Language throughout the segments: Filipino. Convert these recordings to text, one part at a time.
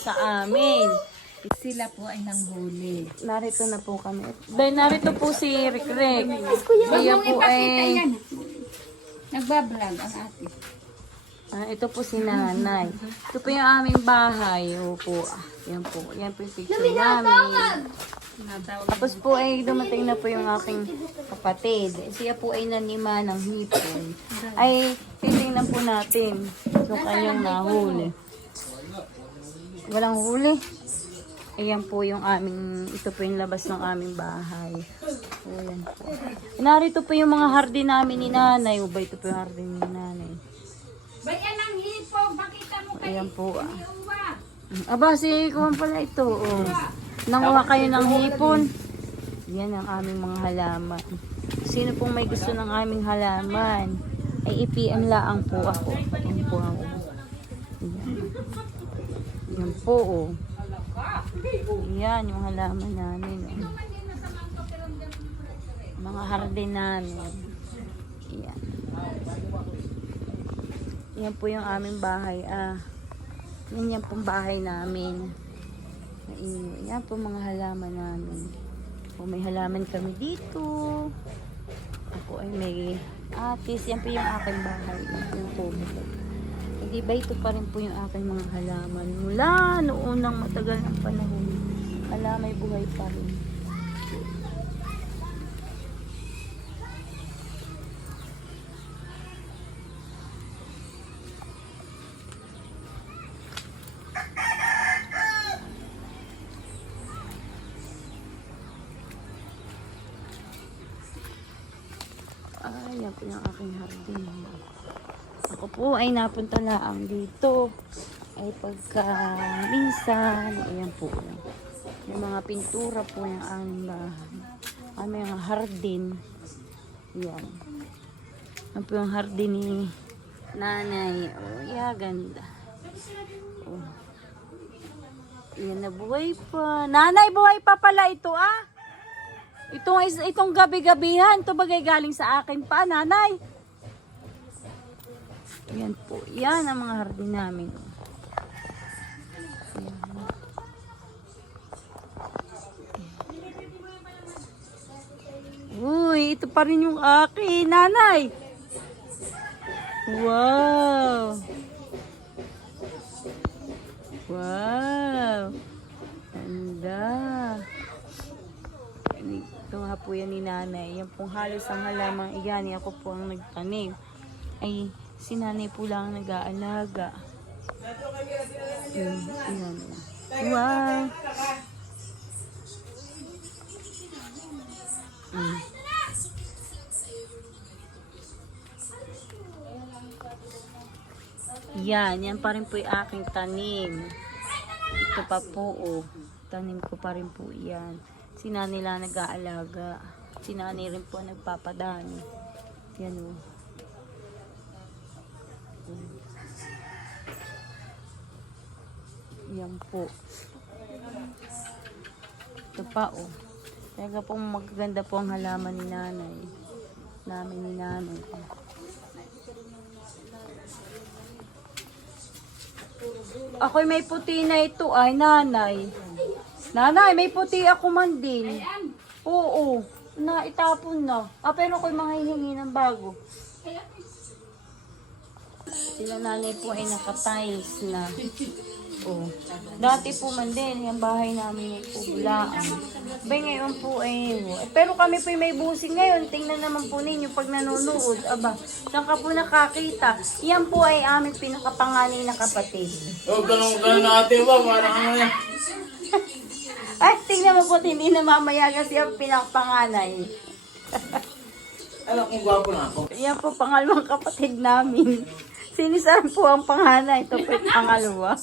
sa amin. Sila po ay nanghuli. Narito na po kami. Dahil narito po si Rick Rick. Siya po ay... Nagbablog ang ate. ito po si nanay. Ito po yung aming bahay. Opo. Yan po. Yan po yung picture namin. Tapos po ay dumating na po yung aking kapatid. Siya po ay nanima ng hipon. Ay titingnan po natin yung kanyang nahuli. Walang huli. Ayan po yung aming, ito po yung labas ng aming bahay. Ayan po. Narito po yung mga hardin namin ni nanay. Uba, ito po yung hardin ni nanay. Bayan ang hipo, makita mo kayo. Ayan po. Aba, si kuwan pala ito. Oh. Nanguha kayo ng hipon. Yan ang aming mga halaman. Sino pong may gusto ng aming halaman, ay i-PM laang po ako. Yan po ako. Yan. Yan po, oh. Yan yung halaman namin. Oh. Mga hardin namin. Yan. Yan po yung aming bahay. Yan pong bahay namin. Yan po mga halaman namin. O, may halaman kami dito. Ako ay may atis. Yan po yung aking bahay. Yung po. Hindi ba ito pa rin po yung aking mga halaman. Mula noong matagal ng panahon. May buhay pa rin. Yan po yung aking hardin. Ako po ay napunta laang dito. Ay pagka minsan, ayan po. Yung mga pintura po yung aming bahay. Aming mga hardin. Yan. Yan po yung hardin ni nanay. Oh, yeah, ganda. Oh. Yan na, buhay pa. Nanay, buhay pa pala ito, ah. Itong gabi-gabihan, ito bagay galing sa akin pa, nanay. Yan po. Yan ang mga hardin namin. Uy, ito pa rin yung akin, nanay. Wow. Wow. Ganda. Ito nga po yan ni nanay. Yan pong halos ang halamang iyan. Ako po ang nagtanim. Ay, si nanay po lang nag-aalaga. Yan. Wow. Yan pa rin po yung aking tanim. Ito pa po, oh. Tanim ko pa rin po yan. Si nanay lang nag-aalaga. Si nanay rin po nagpapadani. Yan, oh. Yan po. Ito pa, oh. Talaga pong magaganda po ang halaman ni nanay. Namin ni nanay. Ako'y may puti na ito ay nanay. Nanay, may puti ako man din. Oo. Naitapon na. Pero ako'y manghihingi ng bago. Sila nanay po ay nakatiles na. Oh. Dati po man din, yung bahay namin ay pubulaan. Bay ngayon po ay, pero kami po may busing ngayon. Tingnan naman po ninyo pag nanonood. Aba, saan ka po nakakita? Yan po ay aming pinakapanganay na kapatid. Oh, ganun natin ba? Parang ano yan? Ay, tingnan mo po, hindi na mamaya kasi ang pinakapanganay. Alam kong gwapo na ako. Yan po, pangalawang kapatid namin. Sinisan po ang panganay. Ito po yung pangalawa.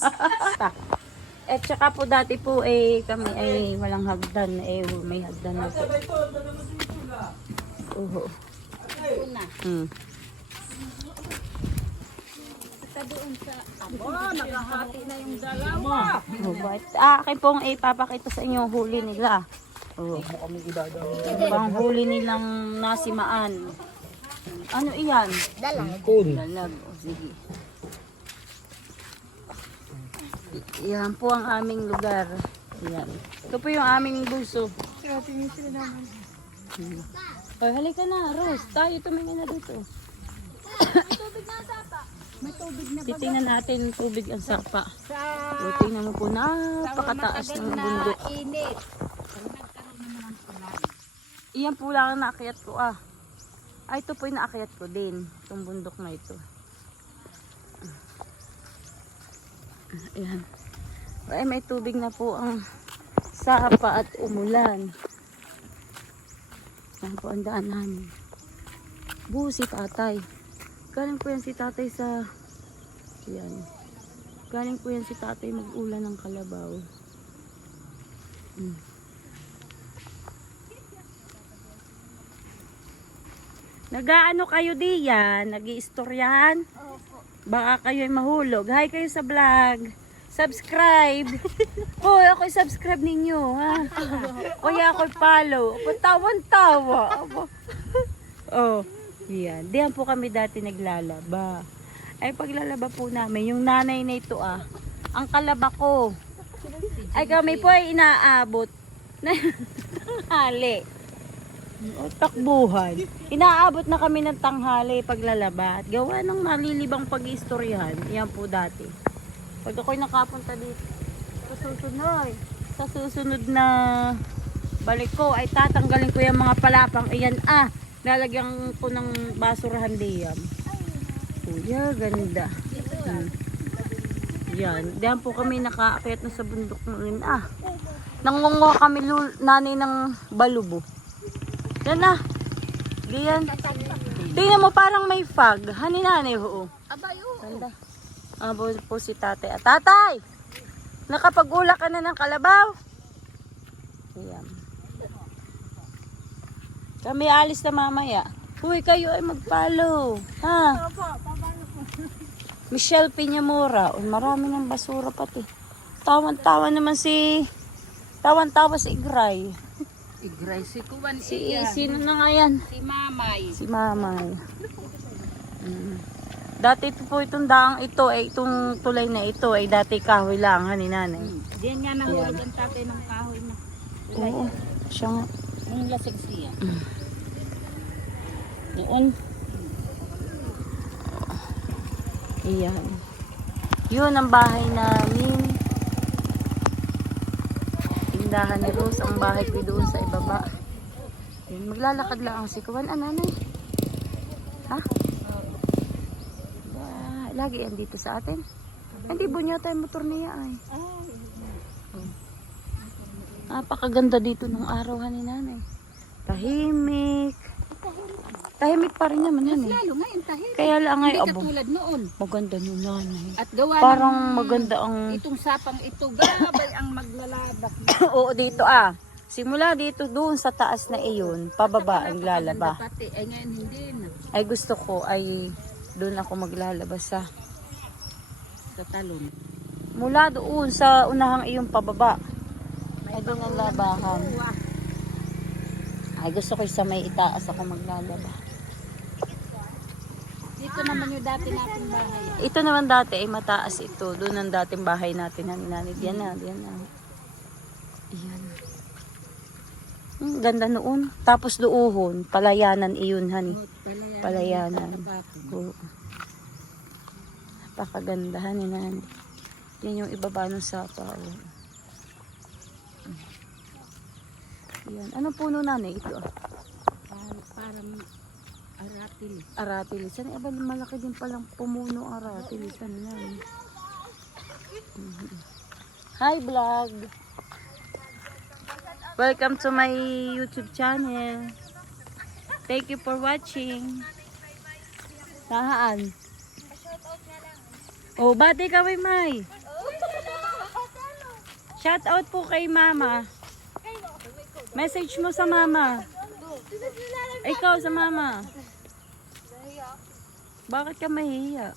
At saka po dati po kami ay walang hagdan. May hagdan na po. Doon sa nakahati na yung dalawa. Akin pong ipapakita sa inyo huli nila. Pang huli nilang nasimaan. Ano iyan? Dalag. Dalag. O, sige. Yan po ang aming lugar. Yan. Ito po yung aming buso. Hoy, halika na, Rose. Tayo tumingin na dito. May tubig na Titingnan natin yung tubig ang sapa. sa O, tingnan mo po, napakataas ng bundok. init. Iyan po lang ang naakyat ko Ay, ito po yung naakyat ko din. Itong bundok na ito. Ayan. Ay, may tubig na po ang sapa at umulan. Yan po ang daan namin. Buo si tatay. Galing po yan si tatay sa... Yan. Galing po yan si tatay mag-ulan ng kalabaw. Nag-aano kayo diyan? Nag-iistoryahan? Baka kayo'y mahulog. Hi kayo sa vlog. Subscribe. Hoy, ako'y subscribe ninyo, ha? Kaya ako'y follow. Tawan-tawa. Oh, yan. Diyan po kami dati naglalaba. Ay, paglalaba po namin, yung nanay na ito, ang kalaba ko. Ay, kami po ay inaabot. Hali. O, takbuhan. Inaabot na kami ng tanghali paglalaba. At gawa ng malilibang pag-istoryahan. Yan po dati. Pag ako'y nakapunta dito, sa susunod na balik ko, ay tatanggalin ko yung mga palapang. Ayan, lalagyan ko ng basurahan diyan. Kuya, ganda. Yan. Diyan po kami nakaakyat na sa bundok noon. Nangungo kami nanay ng balubo. Yan na. Diyan. Tingnan mo parang may fog. Hani nanay ho. Abay, oo. Ganda. Po si tatay. Tatay! Nakapag-ula ka na ng kalabaw? Ayan. Kami alis na mamaya. Uy, kayo ay mag-follow. Ha? Michelle Piñamora. Marami ng basura pati. Tawan-tawa naman si... Tawan-tawa si Igray. Igray si Kuwan Sino na nga yan? Si Mamay. Si Mamay. Dati ito po itong daang ito, itong tulay na ito, ay dati kahoy lang, ni nanay. Diyan nga nahulog ang tatay ng kahoy na. Oo, siya nga. Nung lasig siya. Noon. Iyan. Yun ang bahay namin. Tindahan ni Rose, ang bahay ko doon sa ibaba. Yun, maglalakad lang ang sikuan. Nanay? Ha? Lagi yan dito sa atin. Hindi bunyo tayo motor niya ay. Napakaganda dito ng araw ni nanay. Tahimik. Tahimik pa rin naman yan eh. Lalo ngayon tahimik. Kaya lang ay Hindi abo. katulad noon. Maganda nun nanay. At gawa Parang ng maganda ang... itong sapang ito, gabay ang maglalaba. Oo dito Simula dito doon sa taas na iyon, pababa ang lalaba. Pati, ay ngayon hindi na. Ay gusto ko ay doon ako maglalaba sa Talon. mula doon sa unahang iyong pababa. Ay doon ang labahan. Ay gusto ko sa may itaas ako maglalaba. Dito naman yung dati nating bahay. Ito naman dati ay mataas ito. Doon ang dating bahay natin. Diyan na. Iyan. Ganda noon. Tapos luuhon. Palayanan iyon, hani. Palayanan. Oo. Napakaganda, hani. Yan yung ibaba ng sapa. Oh. Yan. Anong puno nanay? Ito Parang aratilis. Aratilis. Ano ba malaki din palang pumuno ang aratilis? Ano yan? Hi vlog! Welcome to my YouTube channel. Thank you for watching. Saan? Oh, bati ka kay May. Shout out po kay Mama. Message mo sa Mama. Ikaw sa Mama. Bakit ka mahihiya?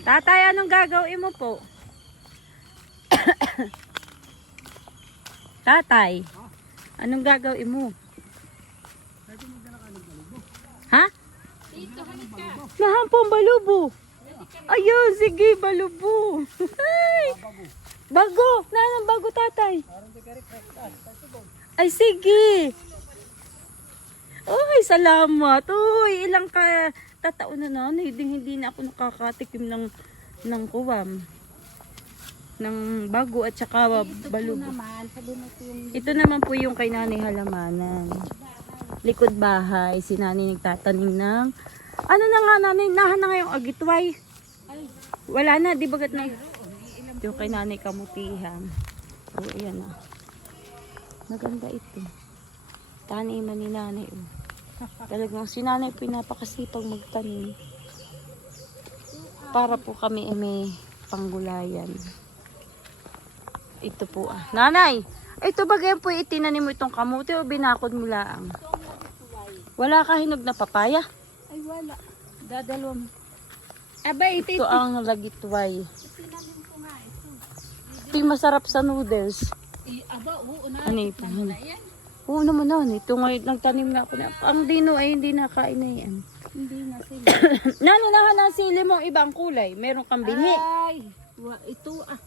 Tatay, anong gagawin mo po? Tatay, anong gagawin mo? Ha? Dito, halika. Nahan po ang balubo. Ayun, sige, balubo. Ay, bago. Nahan ang bago, tatay. Ay, sige. Ay, salamat. Uy, ilang ka tataon na na. Hindi na ako nakakatikim ng kuwam. Ng bago at saka balubo. Naman, sabi mo ito yung Ito naman po yung kay Nanay Halamanan. Likod bahay, si Nanay nagtatanim ng... Ano na nga, Nanay? Nahan na ngayong agitway. Wala na, di bagat na. Ito kay Nanay Kamutihan. O, ayan o. Maganda ito. Taniman ni Nanay o. Talagang si Nanay pinapakasipag magtanim. Para po kami may panggulayan. Ito po ah. Nanay, ito ba ganyan po itinanim mo itong kamuti o binakod mo lang? Wala ka hinog na papaya? ay wala. Dadalawang. Aba, ito. Ito ang lagitway. Tinanim ko nga ito. Ito yung masarap sa noodles. Aba, oo na. Ano ito? Yan. Oo naman na. Ito ngayon nagtanim na ako na. Ang dino ay hindi nakain na yan. Hindi na sila. Nananahan ng sili mo ibang kulay. Meron kang binhi. Ay, ito ah.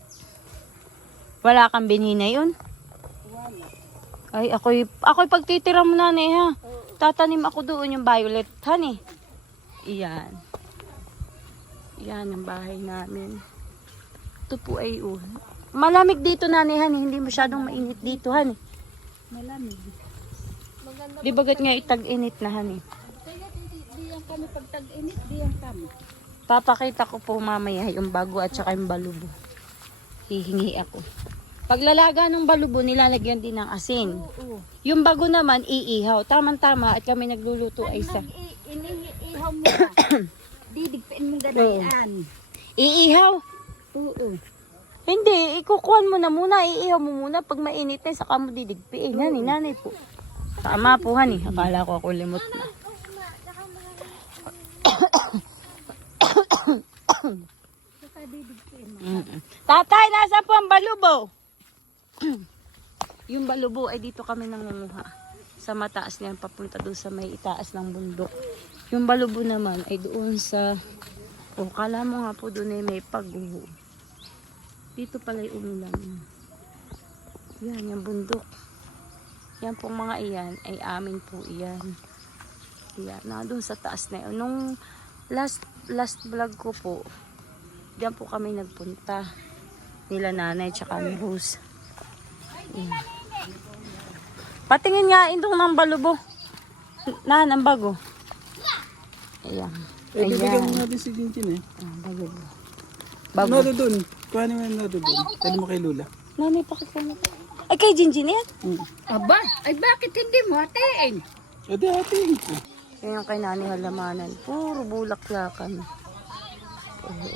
Wala kang binhi na yun? Wala. Ay, ako'y pagtitira mo nanay ha. Tatanim ako doon yung violet honey. Iyan. Iyan ang bahay namin. Ito po ay malamig dito nanay honey. Hindi masyadong mainit dito honey. Malamig. Di bagat nga itag-init na honey. Kaya di yan kami pag tag-init, di yan kami. Papakita ko po mamaya yung bago at saka yung balubo. Hihingi ako. Paglalaga ng balubo, nilalagyan din ng asin. Oo. Yung bago naman, iihaw. Tamang-tama at kami nagluluto ay isa. Iniihaw mo na. Didigpin mong ganayan. Iihaw? Oo. Hindi, ikukuhan mo na muna. Iihaw mo muna. Pag mainit na, saka mo didigpiin. Hani, nanay po. Tama po, hani. Akala ko ako limot na. Saka didigpin mo. Tatay, nasa po ang balubo? Yung balubo ay dito kami nangunguha. Sa mataas niyan, papunta doon sa may itaas ng bundok. Yung balubo naman ay doon sa... kala mo nga po doon ay may pagguho. Dito pala yung umulan. Yan, yung bundok. Yan pong mga iyan ay amin po iyan. Yan, doon sa taas na yun. Nung last vlog ko po, diyan po kami nagpunta. Nila nanay tsaka ni Rose. Yan. Patingin nga indong ng balubo. Ang bago. Ayan. Bibigyan mo natin si Jinjin eh. Balubo. Nado dun. Kuhanin mo yung nado dun. Pwede mo kay Lula. Nanay, pakikita mo. Ay, kay Jinjin yan? Aba, ay bakit hindi mo hatiin? Ate, ating. Yan yung kay Nanay Halamanan. Puro bulaklakan. Oo.